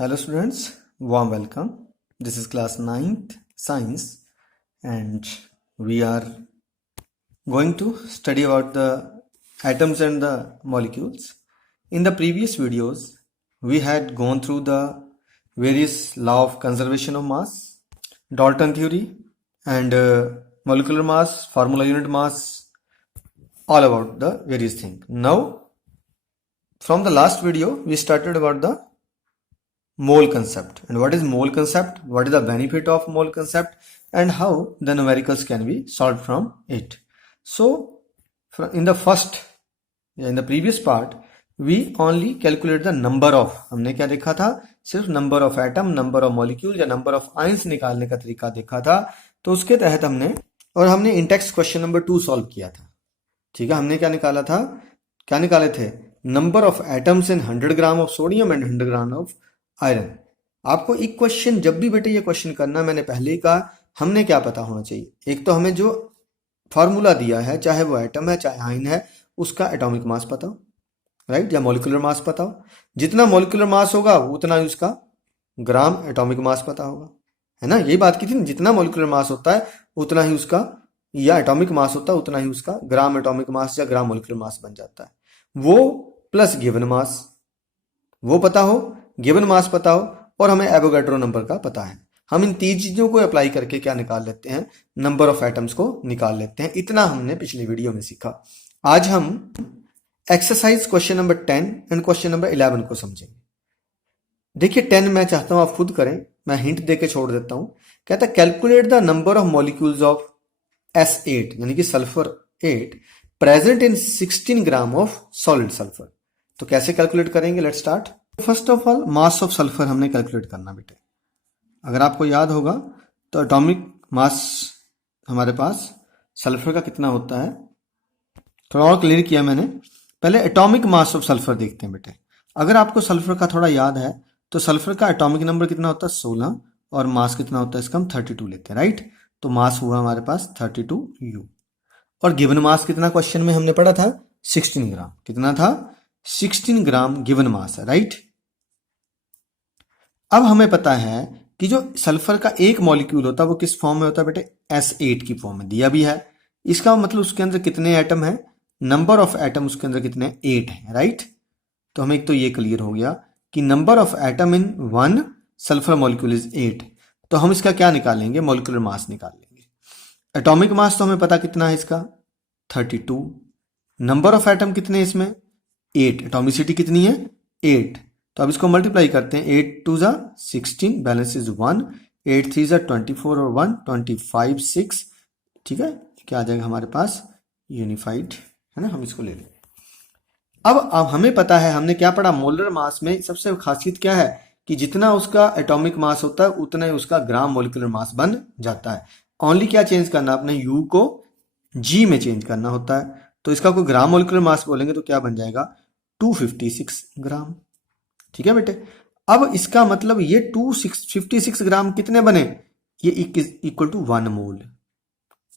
Hello students, warm welcome. This is class 9th science and we are going to study about the atoms and the molecules. In the previous videos, we had gone through the various law of conservation of mass, Dalton theory and molecular mass, formula unit mass, all about the various things. Now, from the last video, we started about the mole concept. And what is mole concept? What is the benefit of mole concept? And how the numericals can be solved from it. So, in the previous part, we only calculate the number of, हमने क्या देखा था? सिर्फ number of atom, number of molecule या number of ions निकालने का तरीका देखा था. तो उसके तहत हमने इंटेक्स क्वेश्चन नंबर 2 सॉल्व किया था. ठीक है, हमने क्या निकाला था? क्या निकाले थे? Number of atoms in 100 gram of sodium and 100 gram of iron. आपको एक क्वेश्चन जब भी बेटे ये क्वेश्चन करना, मैंने पहले ही कहा, हमने क्या पता होना चाहिए. एक तो हमें जो फॉर्मूला दिया है, चाहे वो एटम है चाहे आयन है, उसका एटॉमिक मास पता हो, राइट, या मॉलिक्यूलर मास पता हो. जितना मॉलिक्यूलर मास होगा उतना ही उसका ग्राम एटॉमिक मास पता होगा, है ना. यही बात की थी. जितना मॉलिक्यूलर मास होता है उतना ही उसका, या एटॉमिक मास होता है उतना ही उसका ग्राम एटॉमिक मास या ग्राम मॉलिक्यूलर मास बन जाता है. वो प्लस गिवन मास, वो पता हो, गिवन मास पता हो, और हमें एवोगाड्रो नंबर का पता है. हम इन तीन चीजों को अप्लाई करके क्या निकाल लेते हैं? नंबर ऑफ एटम्स को निकाल लेते हैं. इतना हमने पिछले वीडियो में सीखा. आज हम exercise question number 10 and question number 11 को समझेंगे. देखिए 10 मैं चाहता हूं आप खुद करें, मैं हिंट देके छोड़ देता हूं. कहता है calculate the number of molecules of S8 यानी कि sulphur 8 present in 16 gram of solid sulphur. तो कैसे कैलकुलेट करेंगे? Let's start. First of all mass of sulphur हमने कैलकुलेट करना बेटे. अगर आपको याद होगा तो एटॉमिक मास हमारे पास सल्फर का कितना होता है, थोड़ा और क्लियर किया मैंने. पहले एटॉमिक मास ऑफ सल्फर देखते हैं बेटे. अगर आपको सल्फर का थोड़ा याद है तो सल्फर का एटॉमिक नंबर कितना होता है? 16, और मास कितना होता है इसका? हम 32 लेते हैं, राइट. तो मास हुआ हमारे पास 32U. और गिवन मास कितना क्वेश्चन में हमने पढ़ा था? 16 ग्राम. कितना था? 16 ग्राम गिवन मास है, राइट. अब हमें पता है कि जो सल्फर का एक मॉलिक्यूल होता है वो किस फॉर्म में होता है बेटे? S8 की फॉर्म में दिया भी है. इसका मतलब उसके अंदर कितने एटम है? नंबर ऑफ एटम उसके अंदर कितने? 8 है, राइट. तो हमें एक तो ये क्लियर हो गया कि number of atom in one sulphur molecule is 8. तो हम इसका क्या निकालेंगे? मॉलिक्यूलर मास निकाल लेंगे. एटॉमिक मास तो हमें पता कितना है इसका? 32. नंबर ऑफ एटम कितने हैं इसमें? 8. एटॉमिसिटी कितनी है? 8. तो अब इसको मल्टीप्लाई करते हैं. 8 2 जा 16, बैलेंस इज 1. 8 3 जा 24 और 1 25 6. ठीक है, क्या आ जाएगा हमारे पास? यूनिफाइड, है ना. हम इसको ले लेंगे. अब हमें पता है, हमने क्या पढ़ा? मोलर मास में सबसे खासियत क्या है कि जितना उसका एटॉमिक मास होता है उतना ही उसका ग्राम मोलिकुलर मास बन जाता है. ओनली क्या चेंज करना, अपने यू को जी में चेंज करना होता है. तो इसका कोई ग्राम मोलिकुलर मास बोलेंगे तो क्या बन जाएगा? 256 ग्राम. ठीक है बेटे. अब इसका मतलब ये 256 ग्राम कितने बने? ये इक्वल टू 1 मोल.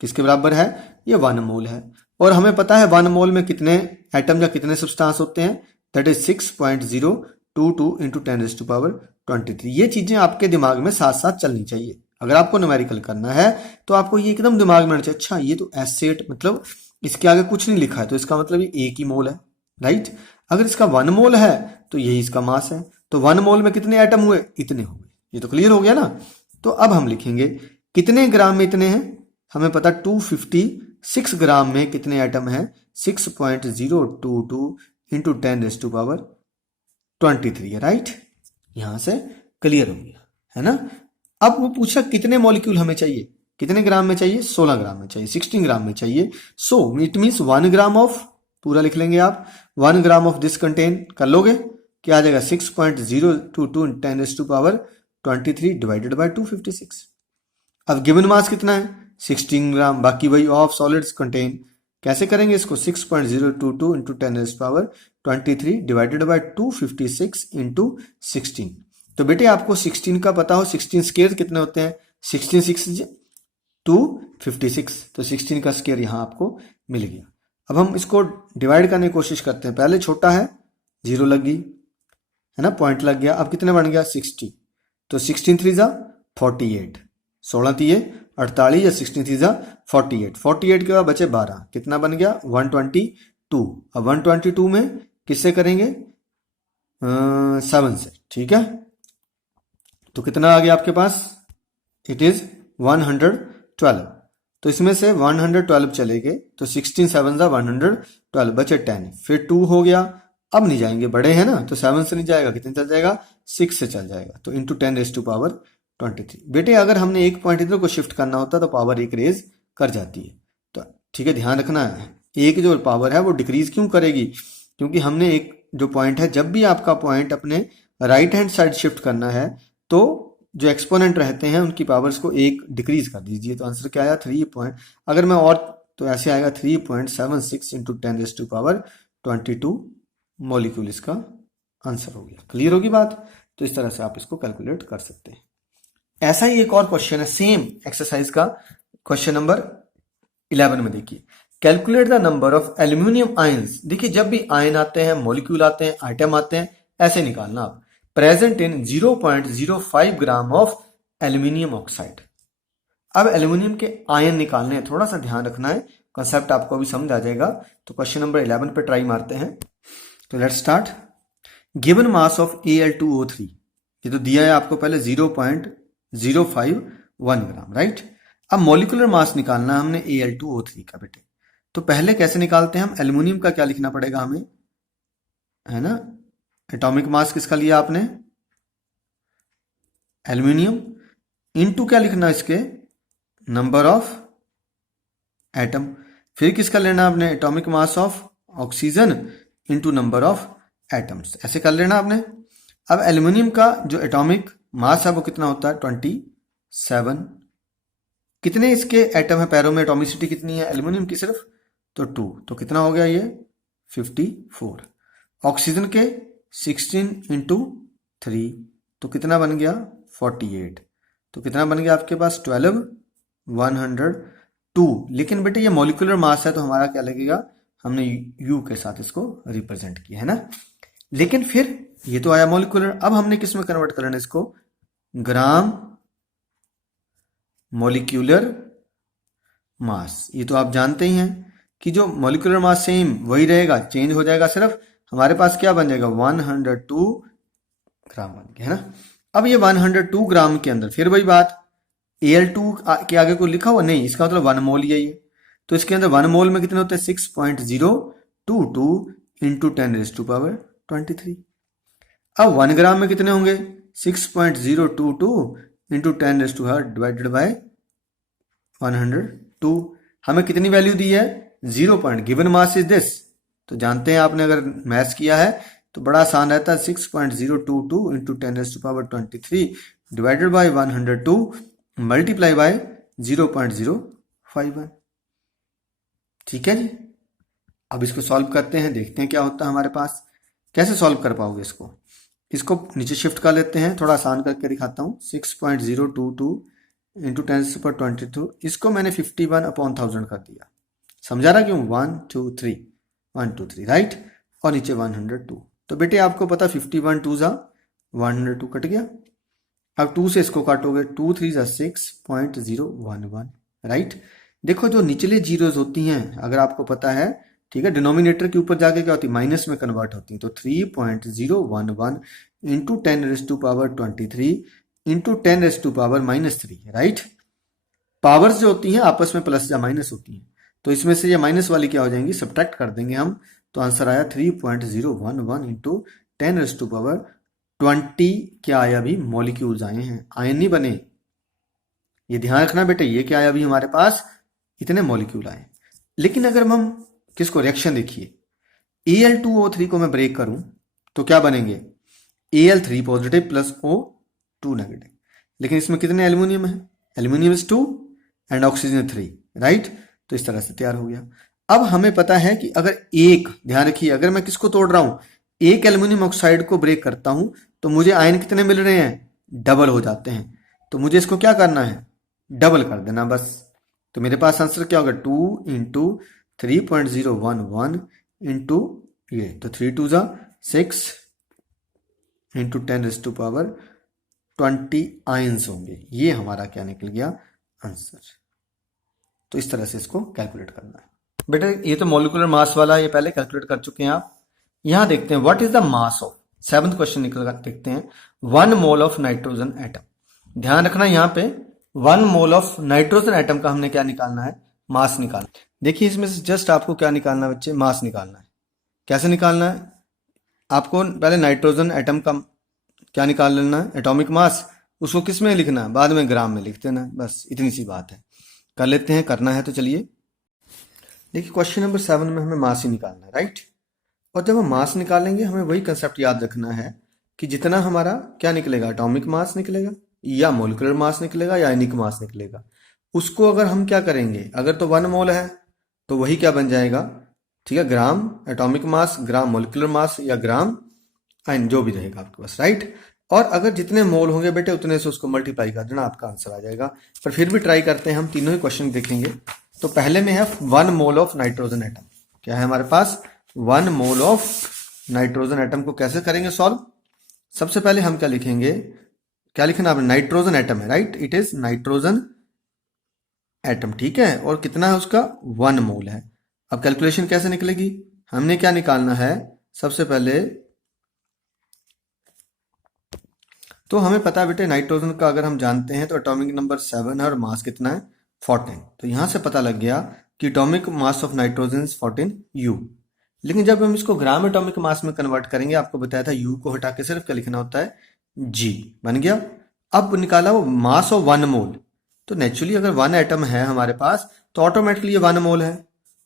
किसके बराबर है? ये 1 मोल है. और हमें पता है 1 मोल में कितने एटम या कितने सब्सटेंस होते हैं? That is 6.022 into 10⁻23. ये चीजें आपके दिमाग में साथ साथ चलनी चाहिए. अगर आपको न्यूमेरिकल करना है तो आपको ये एकदम दिमाग में आना चाहिए. अच्छा, ये तो S8 मतलब इसके आगे कुछ नहीं लिखा है तो इसका मतलब ये एक ही मोल है, राइट. अगर इसका 1 मोल है तो यही इसका मास है. तो 1 मोल में कितने एटम हुए? इतने हुए. ये तो क्लियर हो गया ना. तो अब हम लिखेंगे कितने ग्राम में इतने हैं. हमें पता 256 ग्राम में कितने एटम हैं? 6.022 इंटू 10⁻23 है, राइट. यहां से क्लियर हो गया, है ना. अब वो पूछा कितने मॉलिक्यूल हमें चाहिए, कितने ग्राम में चाहिए? 16 ग्राम में चाहिए, 16 ग्राम में चाहिए. So it means 1 gram of, पूरा लिख लेंगे आप, 1 ग्राम ऑफ दिस कंटेन कर लोगे. क्या आ जाएगा? 6.022 10⁻23 डिवाइडेड बाय 256. अब गिवन मास कितना है? 16 ग्राम. बाकी वही ऑफ सॉलिड्स कंटेन. कैसे करेंगे इसको? 6.022 इंटू 10⁻23 डिवाइडेड बाय 256 इंटू 16. तो बेटे आपको 16 का पता हो. 16 स्क्वायर कितने होते हैं? 16 6 256. तो 16 का स्क्वायर यहां आपको मिल गया. अब हम इसको डिवाइड करने की कोशिश करते हैं. पहले छोटा है, 0 लग गई. है ना, पॉइंट लग गया। अब कितने बन गया 60, तो 16 3 जा 48, 16 3 48 या 16 3 जा 48, 48 के बाद बचे 12, कितना बन गया 122। अब 122 में किससे करेंगे 7 से, ठीक है। तो कितना आ गया आपके पास, इट इज 112। तो इसमें से 112 चले गए तो 16 7 जा 112, बचे 10, फिर 2 हो गया। अब नहीं जाएंगे, बड़े हैं ना, तो 7 से नहीं जाएगा, कितने चल जाएगा 6 से चल जाएगा, तो इंटू 10⁻23। बेटे अगर हमने एक पॉइंट इधर को शिफ्ट करना होता तो पावर एक रेज कर जाती है। तो ठीक है, ध्यान रखना है, एक जो पावर है वो डिक्रीज क्यों करेगी, क्योंकि हमने एक जो पॉइंट है, जब भी आपका पॉइंट अपने राइट हैंड साइड शिफ्ट करना है तो जो एक्सपोनेंट रहते हैं उनकी पावर्स को एक डिक्रीज कर दीजिए। तो आंसर क्या आया 3 पॉइंट, अगर मैं और तो ऐसे आएगा 3.76 इंटू 10⁻22 मॉलिक्यूल इसका आंसर हो गया। क्लियर होगी बात। तो इस तरह से आप इसको कैलकुलेट कर सकते हैं। ऐसा ही एक और क्वेश्चन है सेम एक्सरसाइज का, क्वेश्चन नंबर 11 में देखिए, calculate the number of aluminium ions. देखिए जब भी आयन आते हैं, मॉलिक्यूल आते हैं, आइटम आते हैं, ऐसे निकालना आप, present in 0.05 gram of aluminium oxide. अब एल्यूमिनियम के आयन निकालने हैं, थोड़ा सा ध्यान रखना है, कॉन्सेप्ट आपको अभी समझ आ जाएगा। तो क्वेश्चन नंबर 11 पे ट्राई मारते हैं। तो let's start. Given mass of Al2O3, ये तो दिया है आपको पहले 0.051 ग्राम, राइट। अब मॉलिक्यूलर मास निकालना है हमने Al2O3 का बेटे। तो पहले कैसे निकालते हैं हम, एल्यूमिनियम का क्या लिखना पड़ेगा हमें, है ना, एटॉमिक मास किसका लिया आपने एल्यूमिनियम, इनटू क्या लिखना इसके नंबर ऑफ एटम, फिर किसका लेना आपने atomic mass of oxygen into number of atoms, ऐसे कर लेना आपने। अब एल्यूमिनियम का जो एटॉमिक मास है वो कितना होता है 27, कितने इसके एटम है पैरों में, एटॉमिसिटी कितनी है एल्यूमिनियम की सिर्फ, तो 2, तो कितना हो गया ये 54। ऑक्सीजन के 16 इंटू 3, तो कितना बन गया 48, तो कितना बन गया आपके पास 12 102। लेकिन बेटे ये मॉलिक्यूलर मास है तो हमारा क्या लगेगा, हमने यू के साथ इसको रिप्रेजेंट किया है ना। लेकिन फिर ये तो आया मॉलिक्यूलर, अब हमने किस में कन्वर्ट करना है इसको, ग्राम मॉलिक्यूलर मास। ये तो आप जानते ही हैं कि जो मॉलिक्यूलर मास सेम वही रहेगा, चेंज हो जाएगा सिर्फ, हमारे पास क्या बन जाएगा 102 ग्राम बन गया, है ना। अब ये 102 ग्राम के अंदर फिर वही बात, Al2 के आगे को लिखा हुआ नहीं, इसका मतलब 1 मोल ही है ये, तो इसके अंदर 1 मोल में कितने होते हैं 6.022 इंटू 10⁻23। अब 1 ग्राम में कितने होंगे 6.022 इंटू 10⁻, डिवाइडेड बाय 102। हमें कितनी वैल्यू दी है 0 point, given mass is this, तो जानते हैं आपने अगर मैथ्स किया है तो बड़ा आसान रहता है, 6.022 into 10⁻23 divided by 102 multiply by 0.051। ठीक है जी। अब इसको सॉल्व करते हैं, देखते हैं क्या होता है हमारे पास। कैसे सॉल्व कर पाओगे इसको नीचे शिफ्ट कर लेते हैं, थोड़ा आसान करके दिखाता हूँ। 6.022 इंटू 10⁻22, इसको मैंने 51/1000 कर दिया, समझा रहा क्यों, 1 2 3 1 2 3 राइट, और नीचे 102। तो बेटे आपको पता 51 2 जा 102 कट गया। अब 2 से इसको काटोगे 2 3 जा 6.011 राइट। देखो जो निचले जीरोज होती हैं अगर आपको पता है, ठीक है, डिनोमिनेटर के ऊपर जाके क्या होती है माइनस में कन्वर्ट होती है, तो 3.011 इंटू 10⁻23 इंटू 10⁻³ राइट। पावर्स जो होती हैं आपस में प्लस या माइनस होती हैं, तो इसमें से ये माइनस वाली क्या हो जाएंगी, सब्ट्रैक्ट कर देंगे हम, तो आंसर आया 3.011 इंटू 10⁻20 क्या आया, अभी मॉलिक्यूल्स आए हैं, आयन नहीं बने। ये ध्यान रखना बेटे, ये क्या आया अभी हमारे पास, इतने मॉलिक्यूल आए। लेकिन अगर हम किसको रिएक्शन देखिए, Al2O3 को मैं ब्रेक करूं तो क्या बनेंगे, Al3 positive plus O2 negative. लेकिन इसमें कितने एल्यूमिनियम है, aluminium is 2 and oxygen 3 right. तो इस तरह से तैयार हो गया। अब हमें पता है कि अगर एक, ध्यान रखिए, अगर मैं किसको तोड़ रहा हूं, एक एल्यूमिनियम ऑक्साइड को ब्रेक करता हूं तो मुझे आयन कितने मिल रहे हैं, डबल हो जाते हैं। तो मुझे इसको क्या करना है, डबल कर देना बस। तो मेरे पास आंसर क्या होगा 2 इंटू 3.011 इंटू ये, तो 3 2 जा 6 इंटू 10⁻20 आयंस होंगे। ये हमारा क्या निकल गया आंसर। तो इस तरह से इसको कैलकुलेट करना है। बेटा ये तो मॉलिक्यूलर मास वाला ये पहले कैलकुलेट कर चुके हैं आप। यहां देखते हैं what is the mass of, 7th question निकल कर देखते हैं। 1 मोल ऑफ नाइट्रोजन एटम। ध्यान रखना यहाँ पे 1 मोल ऑफ नाइट्रोजन एटम का हमने क्या निकालना है, मास निकालना। देखिए इसमें से जस्ट आपको क्या निकालना है बच्चे, मास निकालना है। कैसे निकालना है, आपको पहले नाइट्रोजन एटम का क्या निकाल लेना है, एटॉमिक मास। उसको किस में लिखना है, बाद में ग्राम में लिख देना है, बस इतनी सी बात है। कर लेते हैं, करना है तो चलिए। देखिए क्वेश्चन नंबर 7 में हमें मास ही निकालना है, राइट। और जब हम मास निकालेंगे हमें वही कंसेप्ट याद रखना है कि जितना हमारा क्या निकलेगा, एटॉमिक मास निकलेगा या मोलिकुलर मास निकलेगा या आयनिक मास निकलेगा। उसको अगर हम क्या करेंगे, अगर तो 1 मोल है तो वही क्या बन जाएगा, ठीक है, gram atomic mass, gram molecular mass या ग्राम आयन, जो भी रहेगा आपके पास, राइट। और अगर जितने मोल होंगे बेटे उतने से उसको मल्टीप्लाई कर देना, आपका आंसर आ जाएगा। पर फिर भी ट्राई करते हैं, हम तीनों ही क्वेश्चन देखेंगे। तो पहले में है 1 मोल ऑफ नाइट्रोजन एटम। क्या है हमारे पास, 1 मोल ऑफ नाइट्रोजन एटम को कैसे करेंगे सॉल्व। सबसे पहले हम क्या लिखेंगे, क्या लिखना आपने, नाइट्रोजन एटम है, right, it is nitrogen atom, ठीक है। और कितना है उसका, 1 मोल है। अब कैलकुलेशन कैसे निकलेगी, हमने क्या निकालना है, सबसे पहले तो हमें पता है बेटे नाइट्रोजन का अगर हम जानते हैं तो एटॉमिक नंबर 7 है और मास कितना है 14। तो यहां से पता लग गया कि atomic mass of nitrogen 14 U। लेकिन जब हम इसको ग्राम एटॉमिक मास में कन्वर्ट करेंगे, आपको बताया था U को हटा के सिर्फ क्या लिखना होता है, G बन गया। अब निकाला वो मास ऑफ 1 मोल। तो नेचुरली अगर 1 एटम है हमारे पास तो ऑटोमेटिकली ये 1 मोल है।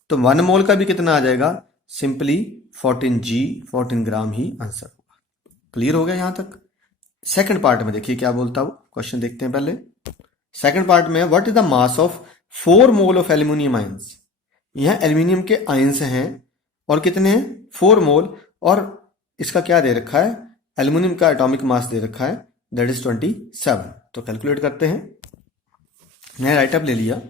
तो 1 मोल का भी कितना आ जाएगा, सिंपली 14G, 14 ग्राम ही आंसर होगा। क्लियर हो गया यहां तक। सेकंड पार्ट में देखिए क्या बोलता हूं, क्वेश्चन देखते हैं पहले। सेकंड पार्ट में what is the mass of 4 mole of aluminium ions. यह एल्यूमिनियम के आयंस हैं और कितने हैं, 4 मोल। और इसका क्या दे रखा है, एल्यूमिनियम का एटॉमिक मास दे रखा है, दैट इज 27। तो कैलकुलेट करते हैं। मैं राइटअप ले लिया।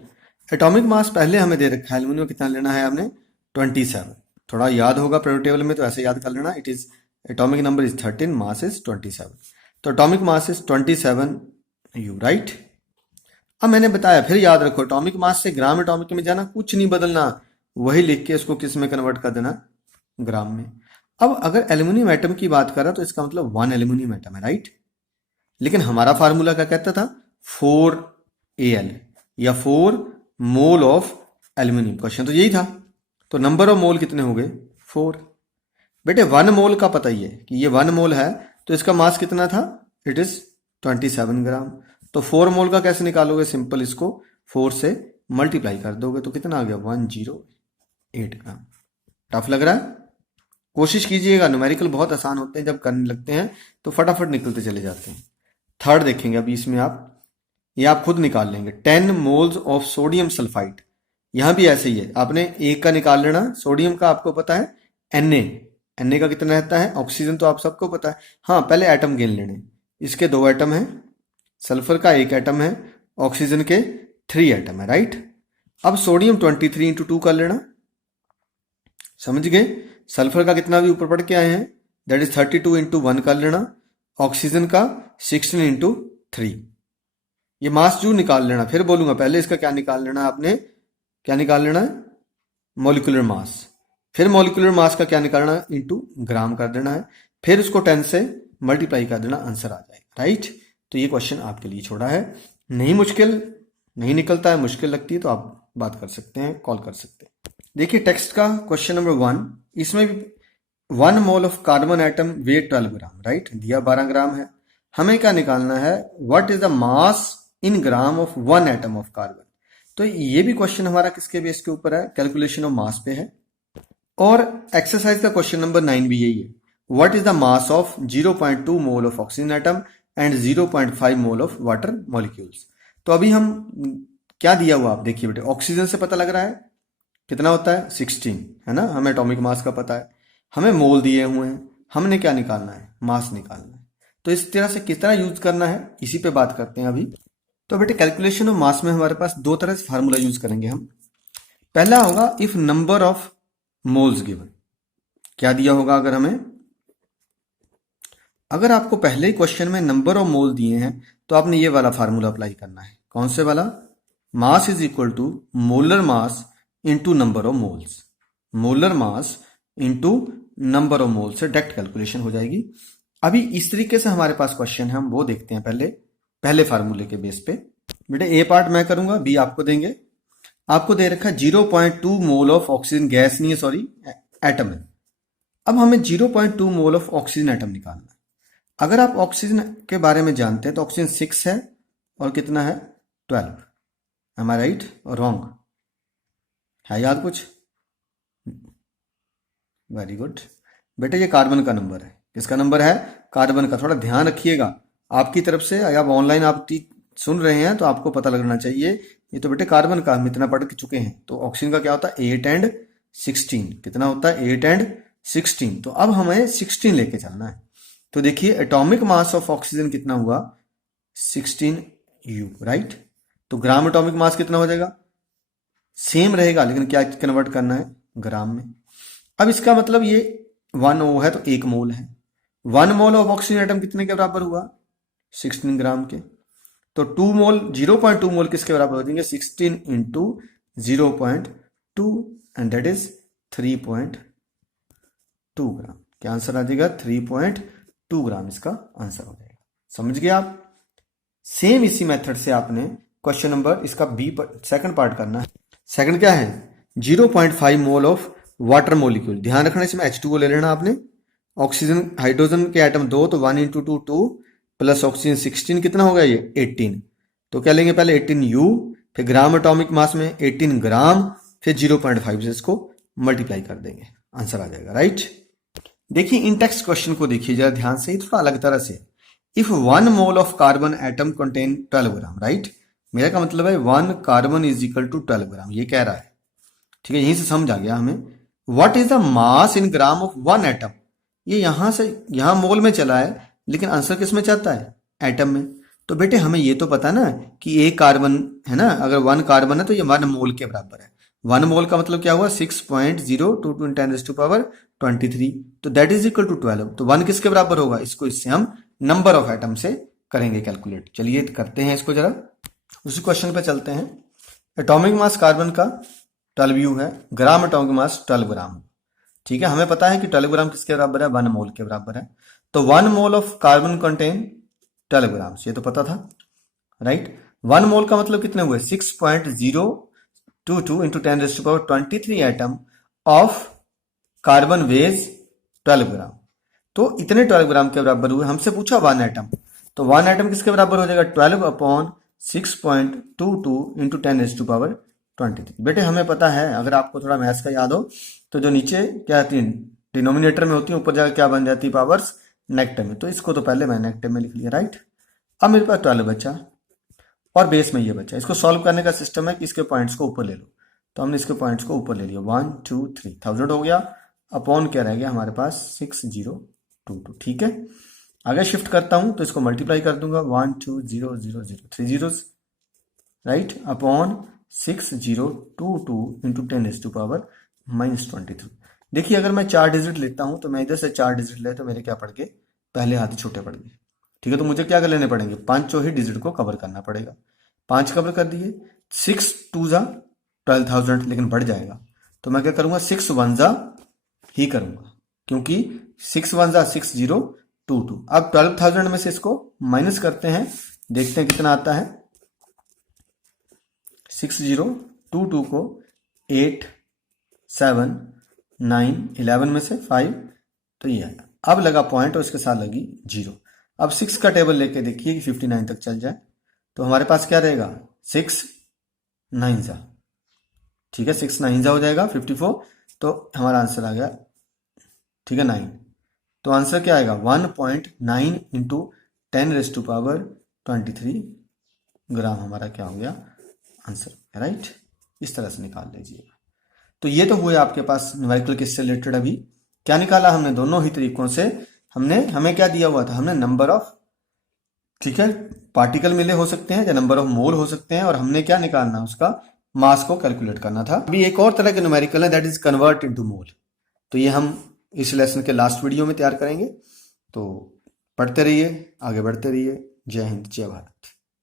एटॉमिक मास पहले हमें दे रखा है, एल्यूमिनियम कितना लेना है आपने, 27। थोड़ा याद होगा प्रायोरिटी टेबल में तो ऐसे याद कर लेना, it is atomic number is 13, mass is 27। तो atomic mass is 27 U, right. अब मैंने बताया, फिर याद रखो, एटॉमिक मास से ग्राम एटॉमिक में जाना, कुछ नहीं बदलना, वही लिख के इसको किस में कन्वर्ट कर देना, ग्राम में। अब अगर एल्यूमिनियम एटम की बात करा तो इसका मतलब 1 एल्यूमिनियम एटम है, राइट। लेकिन हमारा फार्मूला क्या कहता था, 4Al या 4 मोल ऑफ एल्यूमिनियम। क्वेश्चन तो यही था। तो नंबर ऑफ मोल कितने हो गए, 4। बेटे 1 मोल का पता ही है कि ये 1 मोल है, तो इसका मास कितना था, इट इज 27 ग्राम। तो 4 मोल का कैसे निकालोगे, सिंपल इसको 4 से मल्टीप्लाई कर दोगे तो कितना आ गया, 108 ग्राम। टफ लग रहा है, कोशिश कीजिएगा, न्यूमेरिकल बहुत आसान होते हैं, जब करने लगते हैं तो फटाफट निकलते चले जाते हैं। थर्ड देखेंगे अभी इसमें आप, ये आप खुद निकाल लेंगे। 10 मोल्स ऑफ सोडियम सल्फाइड। यहां भी ऐसे ही है, आपने एक का निकाल लेना। सोडियम का आपको पता है Na का कितना रहता है, ऑक्सीजन तो आप सबको पता है। हाँ पहले एटम गिन लेने, इसके 2 एटम है, सल्फर का 1 एटम है, ऑक्सीजन के 3 एटम है, राइट। अब सोडियम 23 इंटू 2 कर लेना, समझ गए। सल्फर का कितना भी ऊपर पढ़ के आए हैं, दैट इज 32 इंटू 1 कर लेना। ऑक्सीजन का 16 इंटू 3। ये मास जो निकाल लेना, फिर बोलूंगा, पहले इसका क्या निकाल लेना आपने, क्या निकाल लेना है, मॉलिक्यूलर मास। फिर मॉलिक्यूलर मास का क्या निकालना है, इंटू ग्राम कर देना है, फिर उसको 10 से मल्टीप्लाई कर देना, आंसर आ जाएगा, राइट। तो ये क्वेश्चन आपके लिए छोड़ा है, नहीं मुश्किल, नहीं निकलता है, मुश्किल लगती है तो आप बात कर सकते हैं, कॉल कर सकते हैं। देखिए टेक्स्ट का क्वेश्चन नंबर 1, इसमें भी 1 mole of carbon atom weight 12 gram, right, दिया 12 ग्राम है। हमें क्या निकालना है, what is the mass in gram of 1 atom of carbon. तो ये भी क्वेश्चन हमारा किसके बेस के ऊपर है, कैलकुलेशन ऑफ मास पे है। और एक्सरसाइज का क्वेश्चन नंबर 9 भी यही है, what is the mass of 0.2 mole of oxygen atom and 0.5 mole of water molecules. तो अभी हम क्या दिया हुआ आप देखिए बेटे, ऑक्सीजन से पता लग रहा है कितना होता है 16, है ना, हमें एटॉमिक मास का पता है, हमें मोल दिए हुए हैं, हमने क्या निकालना है, मास निकालना है। तो इस तरह से किस तरह यूज करना है, इसी पे बात करते हैं अभी। तो बेटे कैलकुलेशन ऑफ मास में हमारे पास 2 तरह से फार्मूला यूज करेंगे हम। पहला होगा if number of moles given, क्या दिया होगा अगर हमें अगर आपको पहले ही क्वेश्चन में नंबर ऑफ मोल दिए हैं तो आपने ये वाला फार्मूला अप्लाई करना है। कौन से वाला? Mass is equal to molar mass into number of moles. Molar mass into number of moles से डायरेक्ट कैलकुलेशन हो जाएगी। अभी इस तरीके से हमारे पास क्वेश्चन है, हम वो देखते हैं पहले फार्मूले के बेस पे। बेटे ए पार्ट मैं करूंगा, बी आपको देंगे। आपको दे रखा है 0.2 मोल ऑफ ऑक्सीजन, गैस नहीं है सॉरी, एटम है। अब हमें 0.2 मोल ऑफ ऑक्सीजन एटम निकालना है। अगर आप ऑक्सीजन के बारे में जानते हैं तो ऑक्सीजन 6 है और कितना है 12। एम आई राइट और रॉन्ग? है याद कुछ? वेरी गुड बेटे, ये कार्बन का नंबर है। किसका नंबर है? कार्बन का। थोड़ा ध्यान रखिएगा आपकी तरफ से, आप ऑनलाइन आप सुन रहे हैं तो आपको पता लगना चाहिए। ये तो बेटे कार्बन का हम इतना पढ़ चुके हैं। तो ऑक्सीजन का क्या होता है? 8 एंड 16। कितना होता है? 8 एंड 16। तो अब हमें 16 लेके चलना है। तो देखिए एटॉमिक मास ऑफ ऑक्सीजन कितना हुआ? 16U, right. तो ग्राम एटॉमिक मास कितना हो जाएगा? सेम रहेगा, लेकिन क्या कन्वर्ट करना है? ग्राम में। अब इसका मतलब ये 1O है तो 1 मोल है। 1 मोल ऑफ ऑक्सीजन एटम कितने के बराबर हुआ? 16 ग्राम के। तो 2 मोल, 0.2 मोल किसके बराबर हो जाएंगे? 16 इंटू 0.2 एंड दैट इज 3.2 ग्राम। क्या आंसर आ जाएगा? 3.2 ग्राम इसका आंसर हो जाएगा। समझ गए आप? सेम इसी मेथड से आपने क्वेश्चन नंबर इसका बी सेकंड पार्ट करना है। सेकंड क्या है? 0.5 मोल ऑफ वाटर मोलिक्यूल। ध्यान रखना इसमें H2O ले लेना आपने। ऑक्सीजन हाइड्रोजन के एटम 2 तो 1 इंटू 2 2 प्लस ऑक्सीजन 16 कितना होगा? ये 18। तो क्या लेंगे? पहले 18U, फिर ग्राम एटॉमिक मास में 18 ग्राम, फिर 0.5 से इसको मल्टीप्लाई कर देंगे, आंसर आ जाएगा, राइट। देखिए इन टेक्स्ट क्वेश्चन को देखिए जरा ध्यान से, थोड़ा अलग तरह से। If 1 mole of carbon atom contain 12 gram, right. मेरा का मतलब है 1 कार्बन इज इक्वल टू 12 ग्राम, ये कह रहा है। ठीक है, यहीं से समझ आ गया हमें। What is the mass in gram of 1 atom. ये यहां से यहां मोल में चला है, लेकिन आंसर किस में चाहता है? एटम में। तो बेटे हमें ये तो पता ना कि एक कार्बन है ना, अगर 1 कार्बन है तो ये 1 मोल के बराबर है। 1 मोल का मतलब क्या हुआ? 6.022 × 10⁻23। तो दैट इज इक्वल टू 12। तो 1 किसके बराबर होगा? इसको इससे हम नंबर ऑफ एटम से करेंगे कैलकुलेट। चलिए करते हैं इसको जरा, उसी क्वेश्चन पे चलते हैं। एटॉमिक मास कार्बन का 12U है, ग्राम एटॉमिक मास 12 ग्राम। ठीक है, हमें पता है कि 12 ग्राम किसके बराबर है? 1 मोल के बराबर है। तो 1 मोल ऑफ कार्बन कंटेन 12 ग्राम, ये तो पता था, राइट। 1 मोल का मतलब कितने हुए? 6.022 × 10⁻23 एटम ऑफ कार्बन वेज 12 ग्राम। तो इतने 12 ग्राम के बराबर हुए। हमसे पूछा 1 एटम, तो 1 एटम किसके बराबर हो जाएगा? 12/6.22 × 10⁻23। बेटे हमें पता है, अगर आपको थोड़ा मैथ्स का याद हो तो जो नीचे क्या आती है डिनोमिनेटर में होती है, ऊपर जाकर क्या बन जाती है? पावर्स नेगेटिव में। तो इसको तो पहले मैं नेगेटिव में लिख लिया, राइट। अब मेरे पास 12 बचा और बेस में ये बचा। इसको सॉल्व करने का सिस्टम है कि इसके पॉइंट्स को ऊपर ले लो। तो हमने इसके पॉइंट्स को ऊपर ले लिया, 1 2 3 1000 हो गया। अपॉन क्या रह गया हमारे पास? 6022। ठीक है, आगे शिफ्ट करता हूं तो इसको मल्टीप्लाई कर दूंगा, 1 2 0 0 0 3 zeros, राइट, अपॉन 6022 × 10⁻23। देखिए अगर मैं 4 डिजिट लेता हूं तो मैं इधर से 4 डिजिट ले तो मेरे क्या पड़ गए? पहले हाथ छोटे पड़ गए। ठीक है, तो मुझे क्या कर लेने पड़ेंगे? 5 ही डिजिट को कवर करना पड़ेगा। 5 कवर कर दिए, 6 2 ज़ा 12,000, लेकिन बढ़ जाएगा। तो मैं क्या करूंगा? 6 1 ज़ा ही करूंगा, क्योंकि 6 1 ज़ा 6022। अब 12,000 में से इसको माइनस करते हैं, देखते हैं कितना आता है। 6022 को 8 7 9 11 में से 5, तो ये आया। अब लगा पॉइंट और इसके साथ लगी 0। अब 6 का टेबल लेके देखिए कि 59 तक चल जाए, तो हमारे पास क्या रहेगा? 6 9 ज़ा, ठीक है, 6 9 ज़ा हो जाएगा 54। तो हमारा आंसर आ गया, ठीक है, 9। तो आंसर क्या आएगा? 1.9 × 10⁻23 ग्राम हमारा क्या हो गया? Answer, right. इस तरह से निकाल लीजिएगा। तो ये तो हुए आपके पास न्यूमेरिकल किससे रिलेटेड। अभी क्या निकाला हमने? दोनों ही तरीकों से हमें क्या दिया हुआ था? हमने नंबर ऑफ, ठीक है, पार्टिकल मिले हो सकते हैं या नंबर ऑफ मोल हो सकते हैं, और हमने क्या निकालना? उसका मास को कैलकुलेट करना था। अभी एक और तरह के न्यूमेरिकल है, दैट इज कन्वर्ट इनटू मोल। तो ये हम इस लेसन के लास्ट वीडियो में तैयार करेंगे। तो पढ़ते रहिए, आगे बढ़ते रहिए। जय हिंद, जय भारत।